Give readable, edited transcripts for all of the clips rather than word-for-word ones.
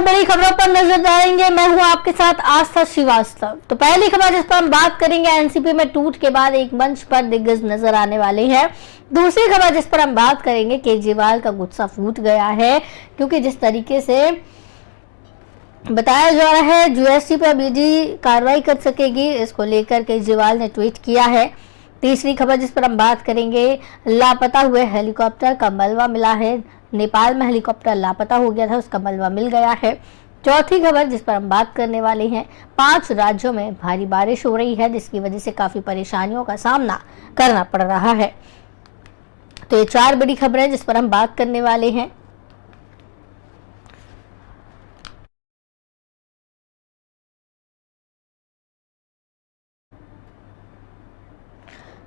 और बड़ी खबरों पर नजर डालेंगे। मैं हूं आपके साथ आस्था श्रीवास्तव। तो पहली खबर जिस पर हम बात करेंगे, एनसीपी में टूट के बाद एक मंच पर दिग्गज नजर आने वाले हैं। दूसरी खबर जिस पर हम बात करेंगे, केजरीवाल का गुस्सा फूट गया है, क्योंकि जिस तरीके से बताया जा रहा है जीएसटी पर बीडी कार्रवाई कर सकेगी, इसको लेकर केजरीवाल ने ट्वीट किया है। तीसरी खबर जिस पर हम बात करेंगे, लापता हुए हेलीकॉप्टर का मलबा मिला है। नेपाल में हेलीकॉप्टर लापता हो गया था, उसका मलबा मिल गया है। चौथी खबर जिस पर हम बात करने वाले हैं, 5 राज्यों में भारी बारिश हो रही है, जिसकी वजह से काफी परेशानियों का सामना करना पड़ रहा है। तो ये 4 बड़ी खबरें जिस पर हम बात करने वाले हैं।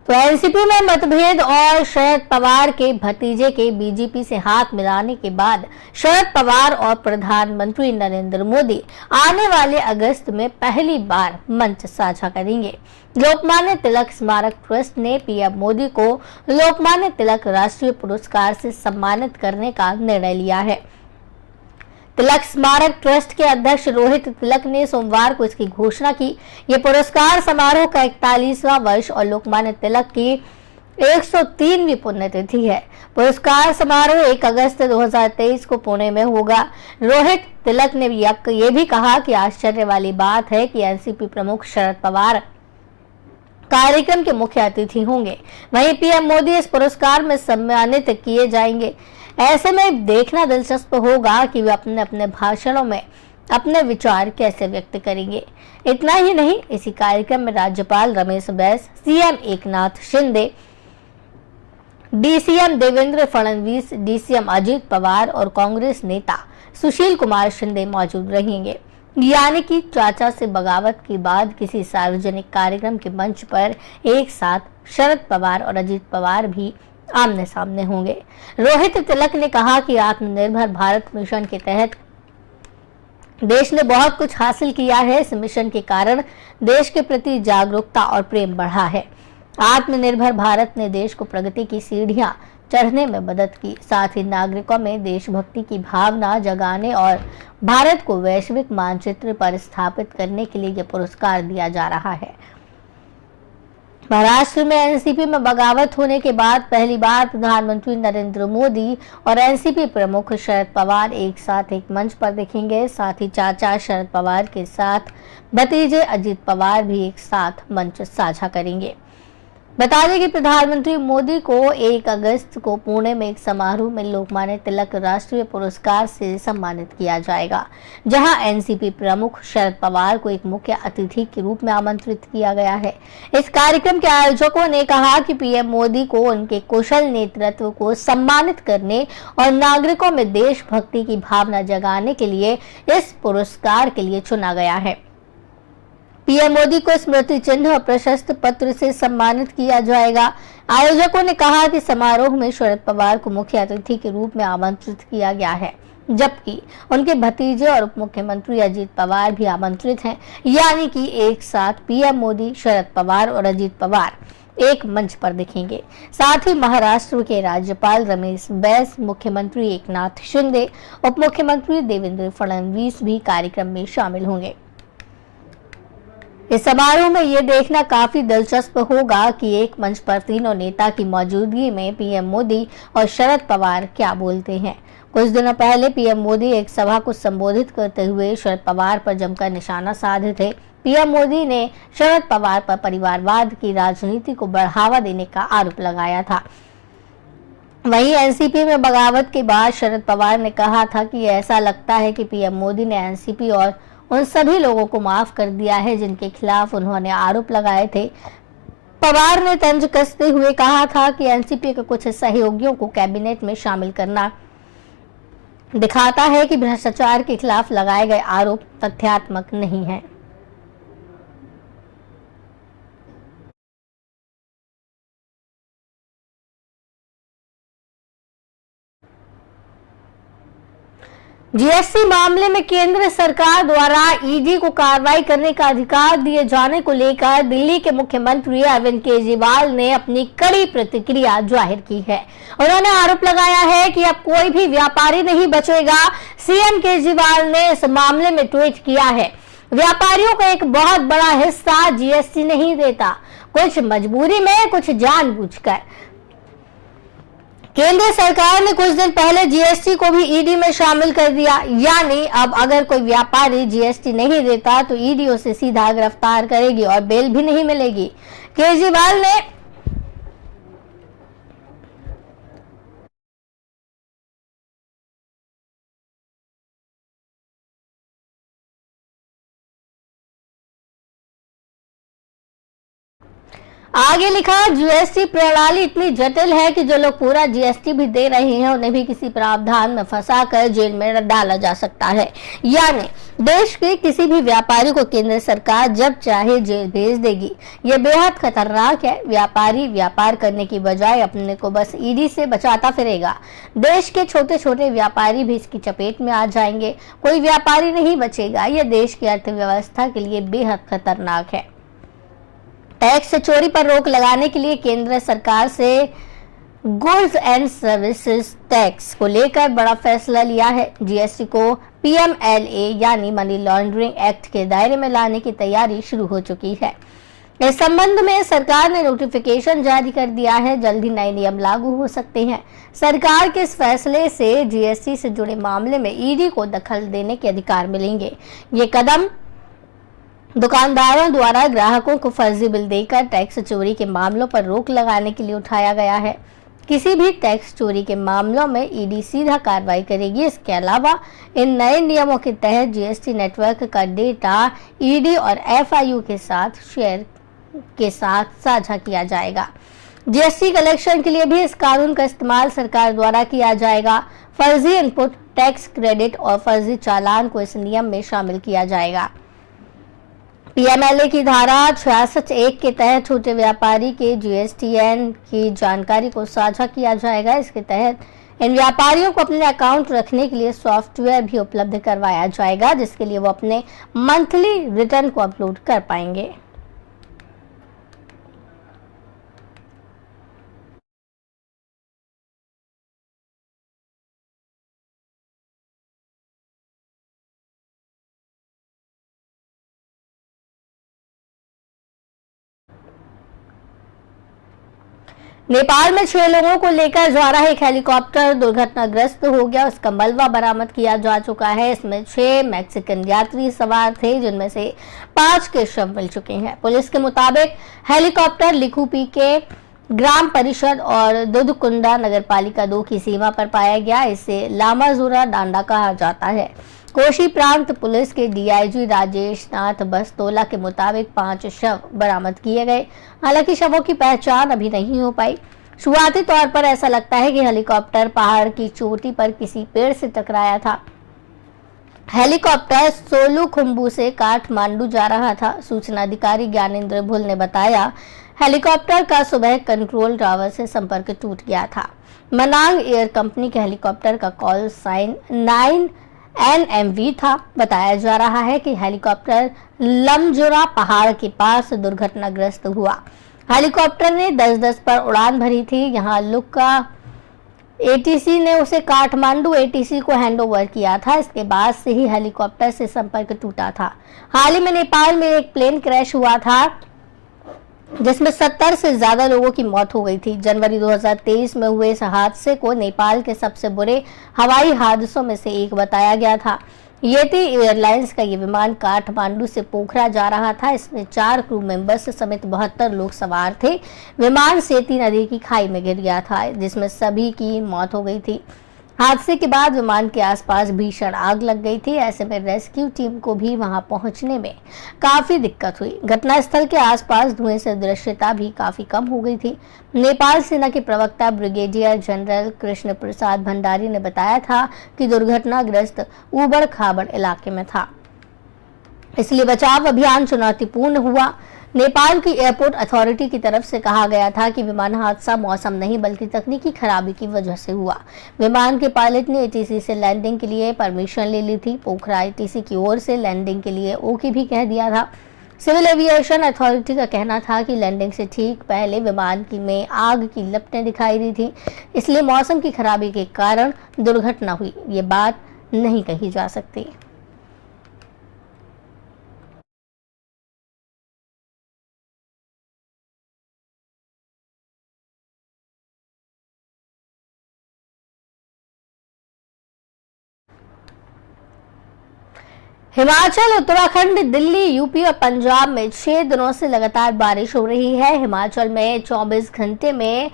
तो एनसीपी में मतभेद और शरद पवार के भतीजे के बीजेपी से हाथ मिलाने के बाद शरद पवार और प्रधानमंत्री नरेंद्र मोदी आने वाले अगस्त में पहली बार मंच साझा करेंगे। लोकमान्य तिलक स्मारक ट्रस्ट ने पीएम मोदी को लोकमान्य तिलक राष्ट्रीय पुरस्कार से सम्मानित करने का निर्णय लिया है। तिलक स्मारक ट्रस्ट के अध्यक्ष रोहित तिलक ने सोमवार को इसकी घोषणा की। ये पुरस्कार समारोह का 41वां वर्ष और लोकमान्य तिलक की 103वीं पुण्यतिथि है। पुरस्कार समारोह 1 अगस्त 2023 को पुणे में होगा। रोहित तिलक ने ये भी कहा कि आश्चर्य वाली बात है कि एनसीपी प्रमुख शरद पवार कार्यक्रम के मुख्य अतिथि होंगे, वहीं पीएम मोदी इस पुरस्कार में सम्मानित किए जाएंगे। ऐसे में देखना दिलचस्प होगा कि वे अपने अपने भाषणों में अपने विचार कैसे व्यक्त करेंगे। इतना ही नहीं, इसी कार्यक्रम में राज्यपाल Ramesh Bais, CM Eknath Shinde, DCM Devendra Fadnavis, DCM Ajit Pawar और कांग्रेस नेता सुशील कुमार शिंदे मौजूद रहेंगे। यानी कि चाचा से बगावत के बाद किसी सार्वजनिक कार्यक्रम के मंच पर एक साथ शरद पवार और अजित पवार भी आमने सामने होंगे। रोहित तिलक ने कहा कि आत्मनिर्भर भारत मिशन के तहत देश ने बहुत कुछ हासिल किया है। इस मिशन के कारण देश के प्रति जागरूकता और प्रेम बढ़ा है। आत्मनिर्भर भारत ने देश को प्रगति की सीढ़ियां चढ़ने में मदद की, साथ ही नागरिकों में देशभक्ति की भावना जगाने और भारत को वैश्विक मानचित्र पर स्थापित करने के लिए यह पुरस्कार दिया जा रहा है। महाराष्ट्र में एनसीपी में बगावत होने के बाद पहली बार प्रधानमंत्री नरेंद्र मोदी और एनसीपी प्रमुख शरद पवार एक साथ एक मंच पर दिखेंगे। साथ ही चाचा शरद पवार के साथ भतीजे अजित पवार भी एक साथ मंच साझा करेंगे। बता दें कि प्रधानमंत्री मोदी को 1 अगस्त को पुणे में एक समारोह में लोकमान्य तिलक राष्ट्रीय पुरस्कार से सम्मानित किया जाएगा, जहां एनसीपी प्रमुख शरद पवार को एक मुख्य अतिथि के रूप में आमंत्रित किया गया है। इस कार्यक्रम के आयोजकों ने कहा कि पीएम मोदी को उनके कुशल नेतृत्व को सम्मानित करने और नागरिकों में देशभक्ति की भावना जगाने के लिए इस पुरस्कार के लिए चुना गया है। पीएम मोदी को स्मृति चिन्ह और प्रशस्ति पत्र से सम्मानित किया जाएगा। आयोजकों ने कहा कि समारोह में शरद पवार को मुख्य अतिथि के रूप में आमंत्रित किया गया है, जबकि उनके भतीजे और उप मुख्यमंत्री अजित पवार भी आमंत्रित हैं। यानी कि एक साथ पीएम मोदी, शरद पवार और अजित पवार एक मंच पर दिखेंगे। साथ ही महाराष्ट्र के राज्यपाल रमेश बैस, मुख्यमंत्री एकनाथ शिंदे, उप मुख्यमंत्री देवेंद्र फडणवीस भी कार्यक्रम में शामिल होंगे। इस समारोह में ये देखना काफी दिलचस्प होगा कि एक मंच पर तीनों नेता की मौजूदगी में पीएम मोदी और शरद पवार क्या बोलते हैं। कुछ दिनों पहले पीएम मोदी एक सभा को संबोधित करते हुए शरद पवार पर जमकर निशाना साधे थे। पीएम मोदी ने शरद पवार पर परिवारवाद की राजनीति को बढ़ावा देने का आरोप लगाया था। वहीं एनसीपी में बगावत के बाद शरद पवार ने कहा था कि ऐसा लगता है कि पीएम मोदी ने एनसीपी और उन सभी लोगों को माफ कर दिया है जिनके खिलाफ उन्होंने आरोप लगाए थे। पवार ने तंज कसते हुए कहा था कि एनसीपी के कुछ सहयोगियों को कैबिनेट में शामिल करना दिखाता है कि भ्रष्टाचार के खिलाफ लगाए गए आरोप तथ्यात्मक नहीं है। जीएसटी मामले में केंद्र सरकार द्वारा ईडी को कार्रवाई करने का अधिकार दिए जाने को लेकर दिल्ली के मुख्यमंत्री अरविंद केजरीवाल ने अपनी कड़ी प्रतिक्रिया जाहिर की है। उन्होंने आरोप लगाया है कि अब कोई भी व्यापारी नहीं बचेगा। सीएम केजरीवाल ने इस मामले में ट्वीट किया है, व्यापारियों का एक बहुत बड़ा हिस्सा जीएसटी नहीं देता, कुछ मजबूरी में, कुछ जानबूझकर। केंद्र सरकार ने कुछ दिन पहले जीएसटी को भी ईडी में शामिल कर दिया, यानी अब अगर कोई व्यापारी जीएसटी नहीं देता तो ईडी उसे सीधा गिरफ्तार करेगी और बेल भी नहीं मिलेगी। केजरीवाल ने आगे लिखा, जीएसटी प्रणाली इतनी जटिल है कि जो लोग पूरा जीएसटी भी दे रहे हैं उन्हें भी किसी प्रावधान में फंसाकर जेल में डाला जा सकता है। यानी देश के किसी भी व्यापारी को केंद्र सरकार जब चाहे जेल भेज देगी। ये बेहद खतरनाक है। व्यापारी व्यापार करने की बजाय अपने को बस ईडी से बचाता फिरेगा। देश के छोटे छोटे व्यापारी भी इसकी चपेट में आ जाएंगे। कोई व्यापारी नहीं बचेगा। यह देश की अर्थव्यवस्था के लिए बेहद खतरनाक है। टैक्स चोरी पर रोक लगाने के लिए केंद्र सरकार से गुड्स एंड सर्विसेज टैक्स को लेकर बड़ा फैसला लिया है। जीएसटी को पीएमएलए यानी मनी लॉन्ड्रिंग एक्ट के दायरे में लाने की तैयारी शुरू हो चुकी है। इस संबंध में सरकार ने नोटिफिकेशन जारी कर दिया है। जल्द ही नए नियम लागू हो सकते हैं। सरकार के इस फैसले से जीएसटी से जुड़े मामले में ईडी को दखल देने के अधिकार मिलेंगे। ये कदम दुकानदारों द्वारा ग्राहकों को फर्जी बिल देकर टैक्स चोरी के मामलों पर रोक लगाने के लिए उठाया गया है। किसी भी टैक्स चोरी के मामलों में ईडी सीधा कार्रवाई करेगी। इसके अलावा इन नए नियमों के तहत जीएसटी नेटवर्क का डेटा ईडी और एफआईयू के साथ साझा किया जाएगा। जीएसटी कलेक्शन के लिए भी इस कानून का इस्तेमाल सरकार द्वारा किया जाएगा। फर्जी इनपुट, टैक्स क्रेडिट और फर्जी चालान को इस नियम में शामिल किया जाएगा। पीएमएलए की धारा 66(1) के तहत छोटे व्यापारी के जीएसटीएन की जानकारी को साझा किया जाएगा। इसके तहत इन व्यापारियों को अपने अकाउंट रखने के लिए सॉफ्टवेयर भी उपलब्ध करवाया जाएगा, जिसके लिए वो अपने मंथली रिटर्न को अपलोड कर पाएंगे। नेपाल में 6 लोगों को लेकर जा रहा एक हेलीकॉप्टर दुर्घटनाग्रस्त हो गया। उसका मलबा बरामद किया जा चुका है। इसमें 6 मैक्सिकन यात्री सवार थे, जिनमें से 5 के शव मिल चुके हैं। पुलिस के मुताबिक हेलीकॉप्टर लिखुपी के ग्राम परिषद और दुधकुंडा नगरपालिका 2 की सीमा पर पाया गया। इसे लामाजुरा डांडा कहा जाता है। कोशी प्रांत पुलिस के डीआईजी राजेश नाथ बस्तोला के मुताबिक 5 शव बरामद किए गए। हालांकि शवों की पहचान अभी नहीं हो पाई। शुरुआती तौर पर ऐसा लगता है कि हेलीकॉप्टर पहाड़ की चोटी पर किसी पेड़ से टकराया था। हेलीकॉप्टर सोलुखुम्बू से काठमांडू जा रहा था। सूचना अधिकारी ज्ञानेंद्र भुल ने बताया, हेलीकॉप्टर का सुबह कंट्रोल टावर से संपर्क टूट गया था। मनांग एयर कंपनी के हेलीकॉप्टर का कॉल साइन 9NMV था। बताया जा रहा है कि हेलीकॉप्टर लमजुरा पहाड़ के पास दुर्घटनाग्रस्त हुआ। हेलीकॉप्टर ने 10-10 पर उड़ान भरी थी। यहाँ लुक्का एटीसी ने उसे काठमांडू एटीसी को हैंडओवर किया था। इसके बाद से ही हेलीकॉप्टर से संपर्क टूटा था। हाल ही में नेपाल में एक प्लेन क्रैश हुआ था, जिसमें 70 से ज्यादा लोगों की मौत हो गई थी। जनवरी 2023 में हुए इस हादसे को नेपाल के सबसे बुरे हवाई हादसों में से एक बताया गया था। येती एयरलाइंस का ये विमान काठमांडू से पोखरा जा रहा था। इसमें 4 क्रू मेंबर्स समेत 72 लोग सवार थे। विमान सेती नदी की खाई में गिर गया था, जिसमें सभी की मौत हो गई थी। हादसे के बाद विमान के आसपास भीषण आग लग गई थी। ऐसे में रेस्क्यू टीम को भी वहां पहुंचने में काफी दिक्कत हुई। घटनास्थल के आसपास धुएं से दृश्यता भी काफी कम हो गई थी। नेपाल सेना के प्रवक्ता ब्रिगेडियर जनरल कृष्ण प्रसाद भंडारी ने बताया था कि दुर्घटनाग्रस्त ऊबड़ खाबड़ इलाके में था, इसलिए बचाव अभियान चुनौतीपूर्ण हुआ। नेपाल की एयरपोर्ट अथॉरिटी की तरफ से कहा गया था कि विमान हादसा मौसम नहीं बल्कि तकनीकी खराबी की वजह से हुआ। विमान के पायलट ने एटीसी से लैंडिंग के लिए परमिशन ले ली थी। पोखरा एटीसी की ओर से लैंडिंग के लिए ओके भी कह दिया था। सिविल एविएशन अथॉरिटी का कहना था कि लैंडिंग से ठीक पहले विमान की में आग की लपटें दिखाई दी थी, इसलिए मौसम की खराबी के कारण दुर्घटना हुई। ये बात नहीं कही जा सकती। हिमाचल, उत्तराखंड, दिल्ली, यूपी और पंजाब में 6 दिनों से लगातार बारिश हो रही है। हिमाचल में 24 घंटे में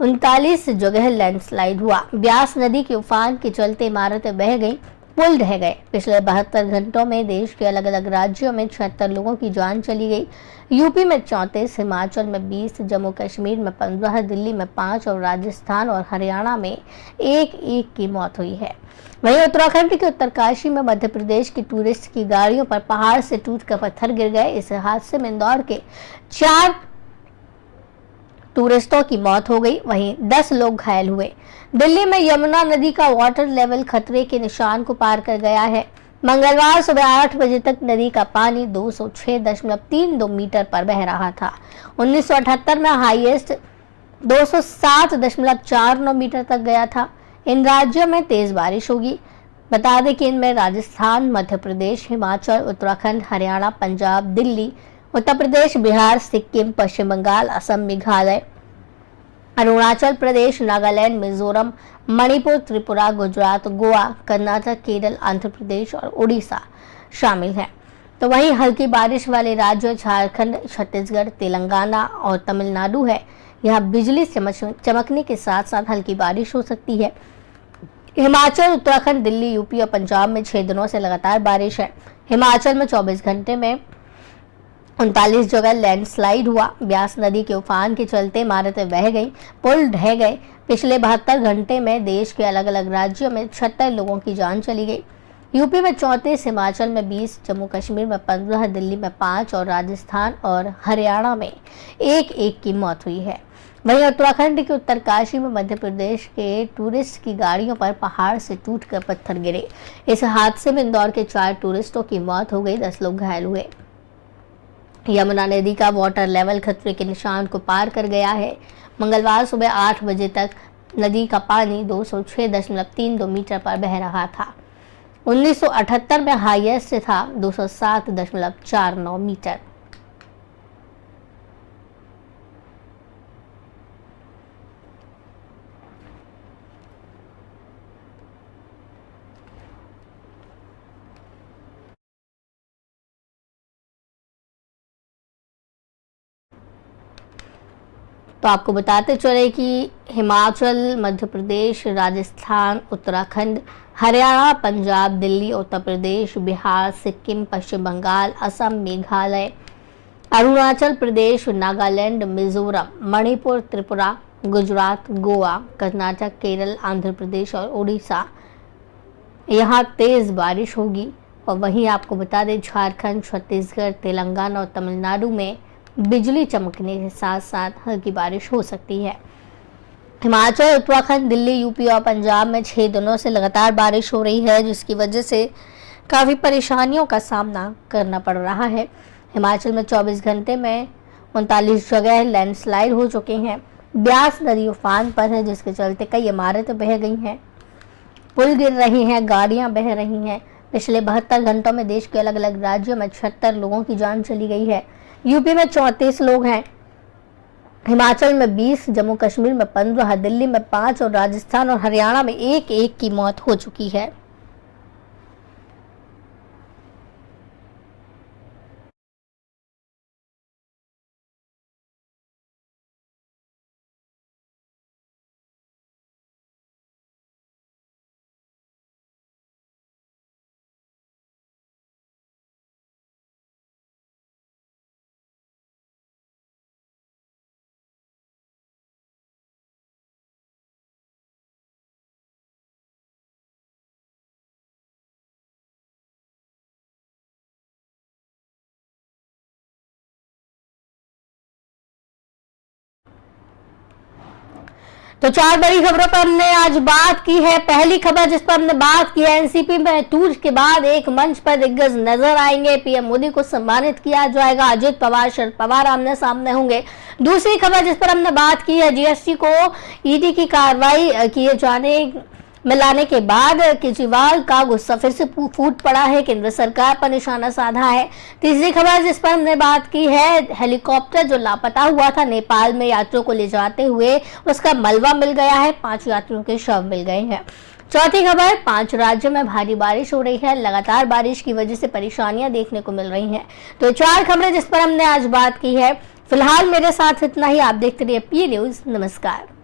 39 जगह लैंडस्लाइड हुआ। ब्यास नदी के उफान के चलते इमारतें बह गई, पुल ढह गए। पिछले 72 घंटों में देश के अलग अलग राज्यों में 76 लोगों की जान चली गई। यूपी में 34, हिमाचल में 20, जम्मू कश्मीर में 15, दिल्ली में 5 और राजस्थान और हरियाणा में एक एक की मौत हुई है। वहीं उत्तराखंड के उत्तरकाशी में मध्य प्रदेश की टूरिस्ट की गाड़ियों पर पहाड़ से टूटकर पत्थर गिर गए। इस हादसे में इंदौर के 4 टूरिस्टों की मौत हो गई, वहीं 10 लोग घायल हुए। दिल्ली में यमुना नदी का वाटर लेवल खतरे के निशान को पार कर गया है। मंगलवार सुबह 8 बजे तक नदी का पानी 206.32 मीटर पर बह रहा था। 1978 में हाईएस्ट 207.49 मीटर तक गया था। इन राज्यों में तेज बारिश होगी। बता दें कि इनमें राजस्थान, मध्य प्रदेश, हिमाचल, उत्तराखंड, हरियाणा, पंजाब, दिल्ली, उत्तर प्रदेश, बिहार, सिक्किम, पश्चिम बंगाल, असम, मेघालय, अरुणाचल प्रदेश, नागालैंड, मिजोरम, मणिपुर, त्रिपुरा, गुजरात, गोवा, कर्नाटक, केरल, आंध्र प्रदेश और उड़ीसा शामिल हैं। तो वहीं हल्की बारिश वाले राज्य झारखंड, छत्तीसगढ़, तेलंगाना और तमिलनाडु है। यहाँ बिजली चमकने के साथ साथ हल्की बारिश हो सकती है। हिमाचल, उत्तराखंड, दिल्ली, यूपी और पंजाब में 6 दिनों से लगातार बारिश है। हिमाचल में 24 घंटे में 39 जगह लैंडस्लाइड हुआ। ब्यास नदी के उफान के चलते इमारतें बह गई, पुल ढह गए। पिछले 72 घंटे में देश के अलग अलग राज्यों में 76 लोगों की जान चली गई। यूपी में 34, हिमाचल में 20, जम्मू कश्मीर में 15, दिल्ली में 5 और राजस्थान और हरियाणा में एक एक की मौत हुई है। वहीं उत्तराखंड के उत्तरकाशी में मध्य प्रदेश के टूरिस्ट की गाड़ियों पर पहाड़ से टूटकर पत्थर गिरे। इस हादसे में इंदौर के 4 टूरिस्टों की मौत हो गई, 10 लोग घायल हुए। यमुना नदी का वाटर लेवल खतरे के निशान को पार कर गया है। मंगलवार सुबह 8 बजे तक नदी का पानी 206.32 मीटर पर बह रहा था। 1978 में हाईएस्ट था 207.49 मीटर। तो आपको बताते चले कि हिमाचल, मध्य प्रदेश, राजस्थान, उत्तराखंड, हरियाणा, पंजाब, दिल्ली, उत्तर प्रदेश, बिहार, सिक्किम, पश्चिम बंगाल, असम, मेघालय, अरुणाचल प्रदेश, नागालैंड, मिजोरम, मणिपुर, त्रिपुरा, गुजरात, गोवा, कर्नाटक, केरल, आंध्र प्रदेश और उड़ीसा यहाँ तेज बारिश होगी। और वहीं आपको बता दें झारखंड, छत्तीसगढ़, तेलंगाना और तमिलनाडु में बिजली चमकने के साथ साथ हल्की बारिश हो सकती है। हिमाचल, उत्तराखंड, दिल्ली, यूपी और पंजाब में 6 दिनों से लगातार बारिश हो रही है, जिसकी वजह से काफ़ी परेशानियों का सामना करना पड़ रहा है। हिमाचल में 24 घंटे में 39 जगह लैंडस्लाइड हो चुके हैं। ब्यास नदी उफान पर है, जिसके चलते कई इमारतें बह गई हैं, पुल गिर रही हैं, गाड़ियां बह रही हैं। पिछले 72 घंटों में देश के अलग अलग राज्यों में 76 लोगों की जान चली गई है। यूपी में 34 लोग हैं, हिमाचल में 20, जम्मू कश्मीर में 15, दिल्ली में 5 और राजस्थान और हरियाणा में एक एक की मौत हो चुकी है। तो 4 बड़ी खबरों पर हमने आज बात की है। पहली खबर जिस पर हमने बात की है, एनसीपी में टूर के बाद एक मंच पर दिग्गज नजर आएंगे, पीएम मोदी को सम्मानित किया जाएगा, अजित पवार शरद पवार आमने सामने होंगे। दूसरी खबर जिस पर हमने बात की है, जीएसटी को ईडी की कार्रवाई किए जाने में लाने के बाद केजरीवाल का गुस्सा फिर से फूट पड़ा है, केंद्र सरकार पर निशाना साधा है। तीसरी खबर जिस पर हमने बात की है, हेलीकॉप्टर जो लापता हुआ था नेपाल में यात्रियों को ले जाते हुए, उसका मलबा मिल गया है, 5 यात्रियों के शव मिल गए हैं। चौथी खबर, 5 राज्यों में भारी बारिश हो रही है, लगातार बारिश की वजह से परेशानियां देखने को मिल रही हैं। तो 4 खबरें जिस पर हमने आज बात की है। फिलहाल मेरे साथ इतना ही। आप देखते रहिए पी न्यूज। नमस्कार।